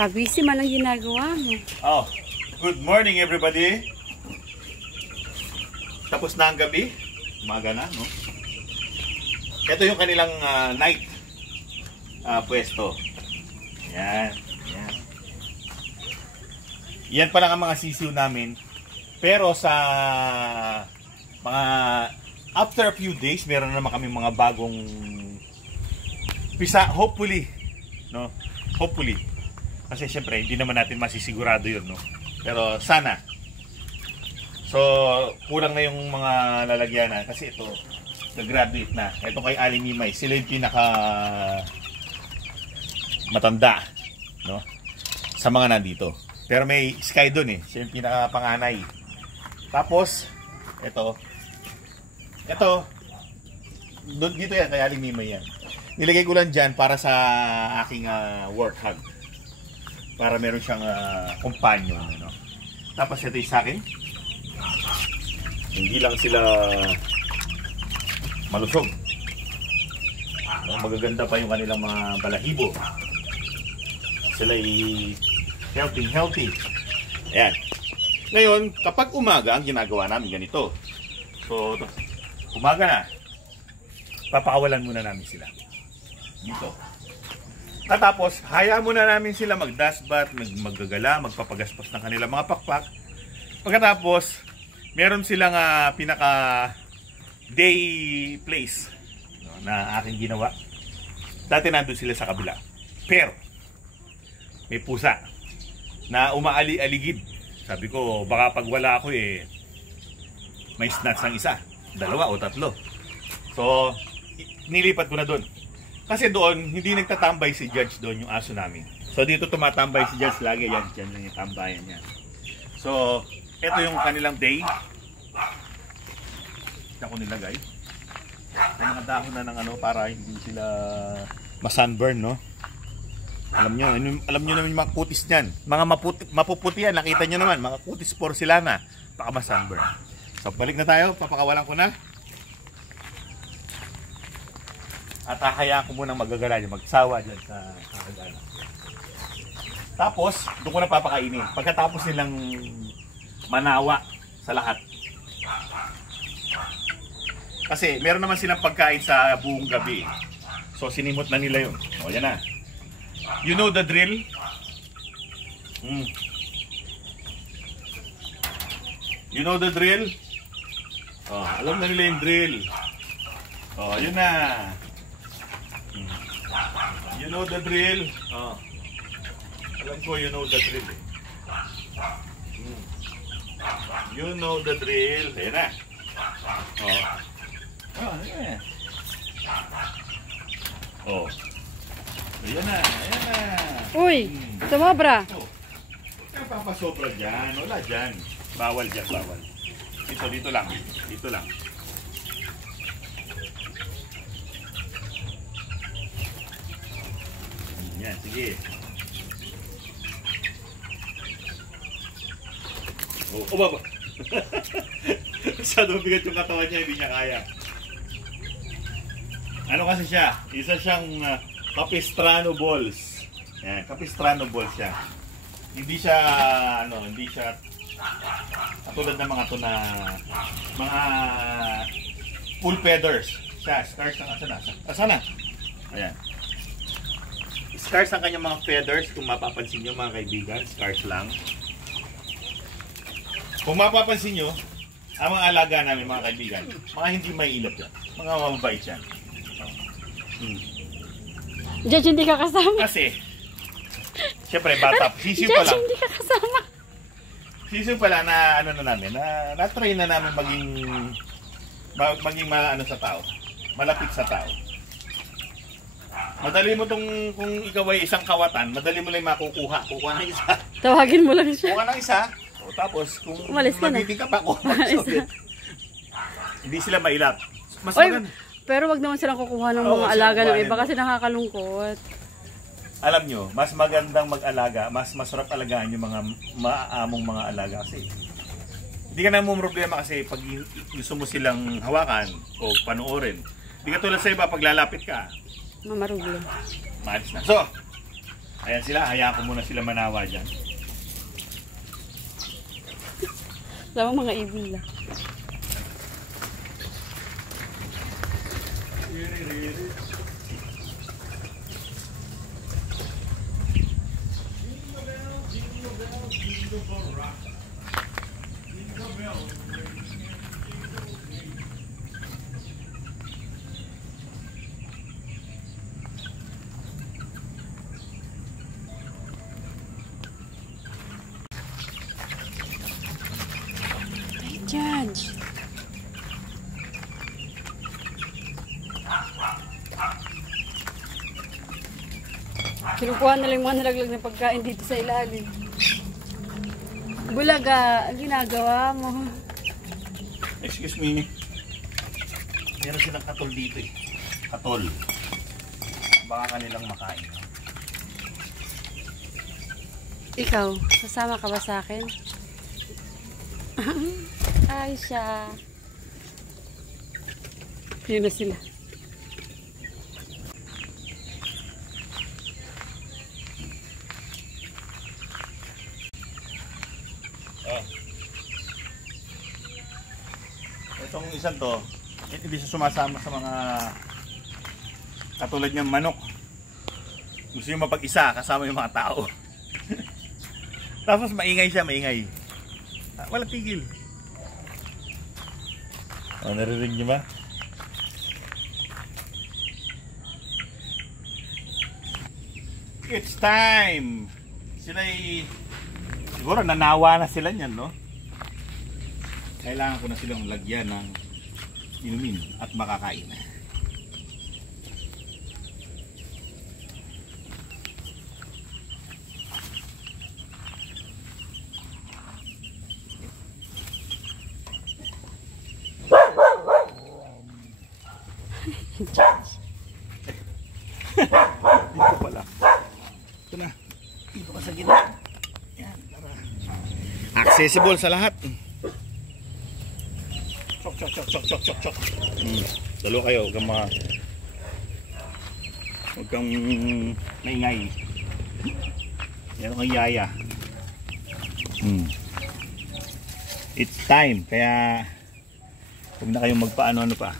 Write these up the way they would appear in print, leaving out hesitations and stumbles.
Kabisi man ang ginagawa mo. Oh, good morning everybody. Tapos na ang gabi. Umaga na, no? Ito yung kanilang night pwesto. Yan. Yan. Yan pa lang ang mga sisiw namin. Pero sa mga after a few days, meron naman kami mga bagong pisa, hopefully, no? Hopefully. Kasi syempre, hindi naman natin masisigurado yun, no? Pero sana. So, kulang na yung mga lalagyanan. Kasi ito, nag-graduate na. Ito kay Aling Mimay. Sila yung pinaka matanda, no? Sa mga nandito. Pero may Sky doon eh. Siya yung pinaka panganay. Tapos, ito. Dito yan, kay Aling Mimay yan. Nilagay ko lang dyan para sa aking work hug. Para meron siyang companion. No? Tapos ito yung sa akin. Hindi lang sila malusog. Magaganda pa yung kanilang mga balahibo. Sila ay healthy. Ayan. Ngayon, kapag umaga, ang ginagawa namin ganito. So, umaga na. Papakawalan muna namin sila. Dito. Tapos, hayaan muna namin sila mag-dust bath, maggagala, magpapagaspas ng kanilang mga pakpak. Pagkatapos, meron silang pinaka day place, no, na aking ginawa. Dati nandun sila sa kabila. Pero, may pusa na umaali-aligid. Sabi ko, baka pag wala ako may snacks ng isa, 2 o 3. So, nilipat ko na doon. Kasi doon, hindi nagtatambay si Judge doon yung aso namin. So dito tumatambay si Judge lagi. Yan, dyan lang yung tambayan niya. So, ito yung kanilang day. Ito ko nilagay. May mga dahon na ng para hindi sila masunburn, no? Alam nyo naman yung mga kutis niyan. Mga mapuputi yan, nakita nyo naman. Mga kutis porcelana. Baka masunburn. So, balik na tayo. Papakawalan ko na. At hayaan ko munang magagala dyan, magsawa dyan sa kakagala. Tapos, doon ko na papakainin. Pagkatapos nilang manawa sa lahat. Kasi meron naman silang pagkain sa buong gabi. So, sinimot na nila yun. O, yan na. You know the drill? You know the drill? O, alam na nila yung drill. O, yun na. You know the drill. Oh. Alam ko you know the drill. You know the drill. Ayan na. Oh. Oh, ayan. Oh. Ayan na. Ayan na. Uy, sumobra. Oh. Kaya papasobra dyan. Wala dyan. Bawal dyan, bawal. Dito lang. Dito lang. Yan, sige. Oh, baba. Masyadong bigat yung katawan niya, hindi niya kaya. Ano kasi siya? Isa siyang Capistrano balls. Yan, Capistrano balls siya. Hindi siya, hindi siya katulad ng mga to na mga full feathers. Siya, scars na asana. Ayan. Scars ang kanyang mga feathers, kung mapapansin nyo mga kaibigan, scars lang. Kung mapapansin nyo, ang mga alaga namin mga kaibigan, mga hindi may ilap yan, mga mababait yan. Judge, hindi ka kasama. Kasi, syempre bata, sisiw pa lang. Judge, hindi ka kasama. Sisiw pa lang na na-train na namin maging sa tao, malapit sa tao. Madali mo kung ikaw ay isang kawatan, madali mo lang makukuha. Kukuha ng isa. Tawagin mo lang siya. Kukuha ng isa. O, tapos, kung magbiting ka pa, kukuha ng isa. Hindi sila mailap. Mas maganda. Pero wag naman silang kukuha ng mga alaga ng iba kasi nakakalungkot. Alam nyo, mas magandang mag-alaga, mas masarap alagaan yung mga maaamong mga alaga kasi. Hindi ka na mo problema kasi pag gusto mo silang hawakan o panoorin. Hindi ka tulad sa iba, pag lalapit ka, Mamaruglo. maalis na. So, Ayan sila, hayaan ko muna sila manawa dyan. Alam mo mga ibon lang. Judge. Kinukuha na lang yung mga nalaglag na pagkain dito sa ilalim. Bulaga, ang ginagawa mo. Excuse me. Meron silang katol dito eh. Katol. Baka kanilang makain. Ikaw, sasama ka ba sa akin? Ay siya. Yun na sila. Itong isang to, hindi siya sumasama sa mga katulad niyang manok. Gusto niya mapag-isa kasama yung mga tao. Tapos maingay siya, maingay. Walang tigil. Oh, narinig niyo ba? It's time! Siguro nanawa na sila niyan, no? Kailangan ko na silang lagyan ng inumin at makakain. Dito pala. Ito na. Dito ka sa gitna. Yan, para accessible sa lahat. Chok. Dalo kayo, huwag kang maingay. Yan kang yaya. It's time, kaya huwag na kayong magpaano pa.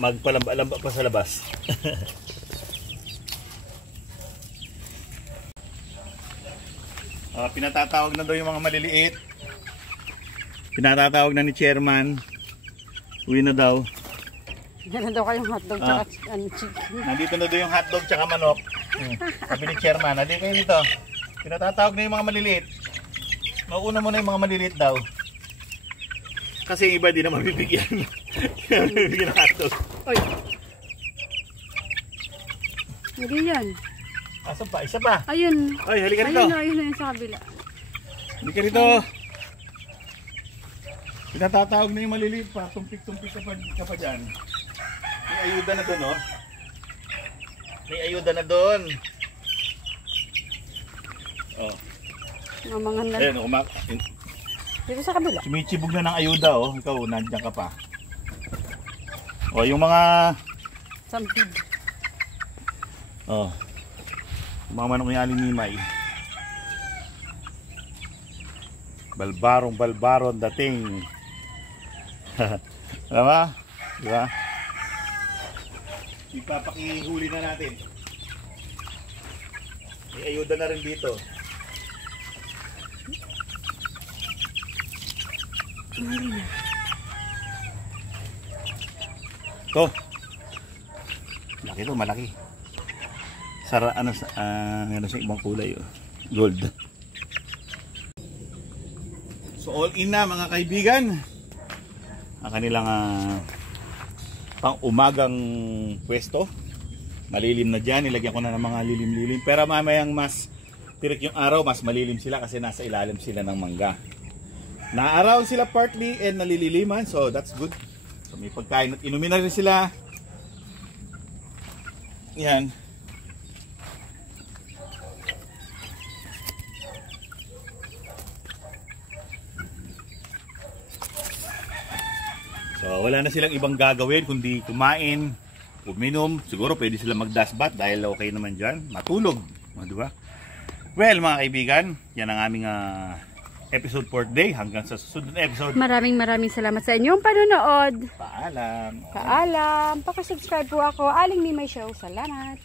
Magpalamba pa sa labas. Pinatatawag na daw yung mga maliliit. Pinatatawag na ni chairman. Uwi na daw. Yan na daw kayong hotdog tsaka chicken. Nandito na daw yung hotdog tsaka manok. Sabi ni chairman, nandito kayo dito. Pinatatawag na yung mga maliliit. Mauna mo na yung mga maliliit daw. Kasi yung iba di na mabibigyan. Mabibigyan ng hotdog. Oy. Hindi yan. Asan pa? Isa pa. Ayun. Oy, halika rito. Ayun na sa kabila. Halika rito. Pinatatawag na yung maliliit pa. Tumpik-tumpik ka pa dyan. May ayuda na doon, oh. May ayuda na doon. Oh. Mamangan na. Ayun, Dito sa kabila. sumichibog na ng ayuda, oh. Ikaw, nandiyan ka pa. Oh, yung mga... Sampid. Oh. Mga manok ni Aling Nimay. Balbarong dating. Tama? Diba? Ipapakihuli na natin. May ayuda na rin dito. Ito. Malaki to, malaki. Meron sa ibang kulay, oh. Gold. So all in na mga kaibigan. Ang kanilang pang umagang pwesto. Malilim na dyan. Nilagyan ko na ng mga lilim-lilim. Pero mamayang mas tirik yung araw, mas malilim sila kasi nasa ilalim sila ng mangga. Na-araw sila partly and nalililiman. So that's good. So may pagkain at inumin na rin sila. Yan. So wala na silang ibang gagawin kundi kumain uminom. Siguro pwede sila mag-dust bath dahil okay naman dyan. Matulog. Di ba? Well, mga kaibigan, yan ang aming episode for today. Hanggang sa susunod na episode. Maraming salamat sa inyong panonood. Paalam. Paalam. Pakisubscribe po ako. Aling Mimay Show. Salamat.